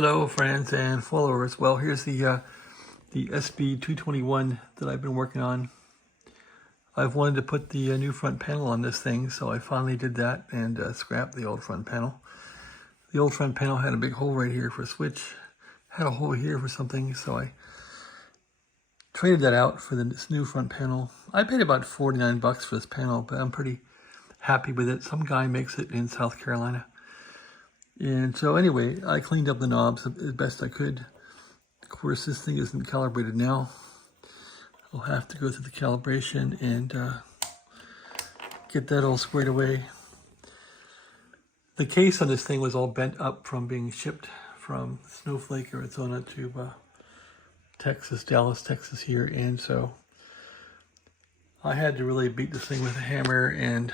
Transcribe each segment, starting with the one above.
Hello friends and followers. Well, here's the SB-221 that I've been working on. I've wanted to put the new front panel on this thing, so I finally did that and scrapped the old front panel. The old front panel had a big hole right here for a switch, had a hole here for something, so I traded that out for this new front panel. I paid about 49 bucks for this panel, but I'm pretty happy with it. Some guy makes it in South Carolina. And so anyway, I cleaned up the knobs as best I could. Of course, this thing isn't calibrated now. I'll have to go through the calibration and get that all squared away. The case on this thing was all bent up from being shipped from Snowflake, Arizona to Texas, Dallas, Texas here. And so I had to really beat this thing with a hammer, and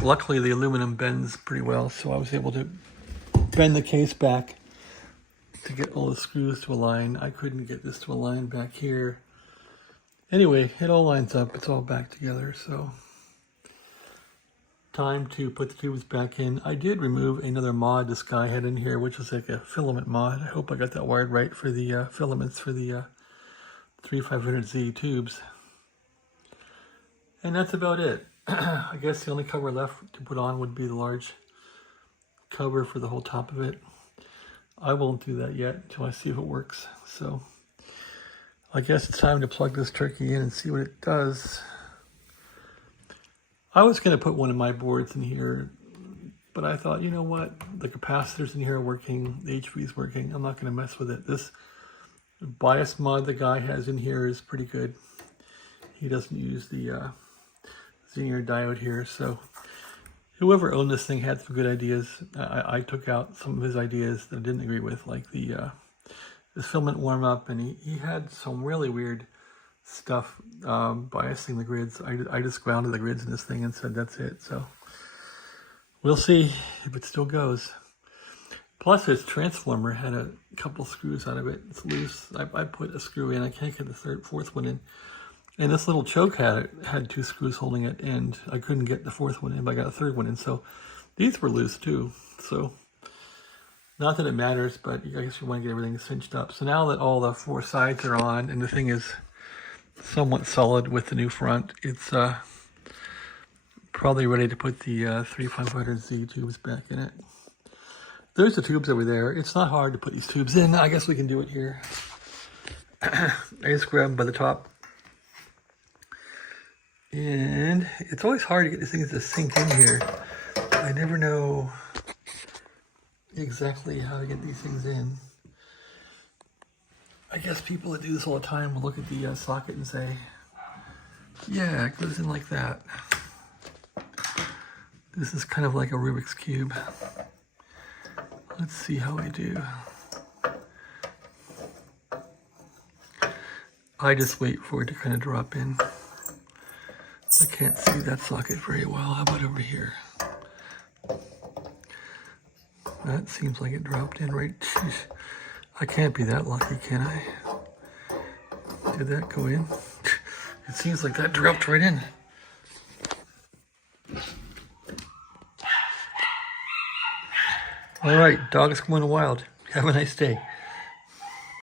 luckily the aluminum bends pretty well, so I was able to bend the case back to get all the screws to align. I couldn't get this to align back here. Anyway, it all lines up, it's all back together, so time to put the tubes back in. I did remove another mod this guy had in here, which was like a filament mod. I hope I got that wired right for the filaments for the 3500Z tubes. And that's about it. I guess the only cover left to put on would be the large cover for the whole top of it. I won't do that yet until I see if it works. So I guess it's time to plug this turkey in and see what it does. I was going to put one of my boards in here, but I thought, you know what? The capacitors in here are working, the HV is working. I'm not going to mess with it. This bias mod the guy has in here is pretty good. He doesn't use the Xenier diode here, so whoever owned this thing had some good ideas. I took out some of his ideas that I didn't agree with, like the filament warm up, and he had some really weird stuff biasing the grids. I just grounded the grids in this thing and said that's it. So we'll see if it still goes. Plus his transformer had a couple screws out of it. It's loose. I put a screw in. I can't get the fourth one in. And this little choke had two screws holding it, and I couldn't get the fourth one in, but I got a third one in. So these were loose too. So not that it matters, but I guess you want to get everything cinched up. So now that all the four sides are on and the thing is somewhat solid with the new front, it's probably ready to put the 3500Z tubes back in it. There's the tubes over there. It's not hard to put these tubes in. I guess we can do it here. I just grab them by the top. And it's always hard to get these things to sink in here. I never know exactly how to get these things in. I guess people that do this all the time will look at the socket and say, yeah, it goes in like that. This is kind of like a Rubik's Cube. Let's see how I do. I just wait for it to kind of drop in. I can't see that socket very well. How about over here? That seems like it dropped in right. Jeez. I can't be that lucky, can I? Did that go in? It seems like that dropped right in. All right, dog is going wild. Have a nice day.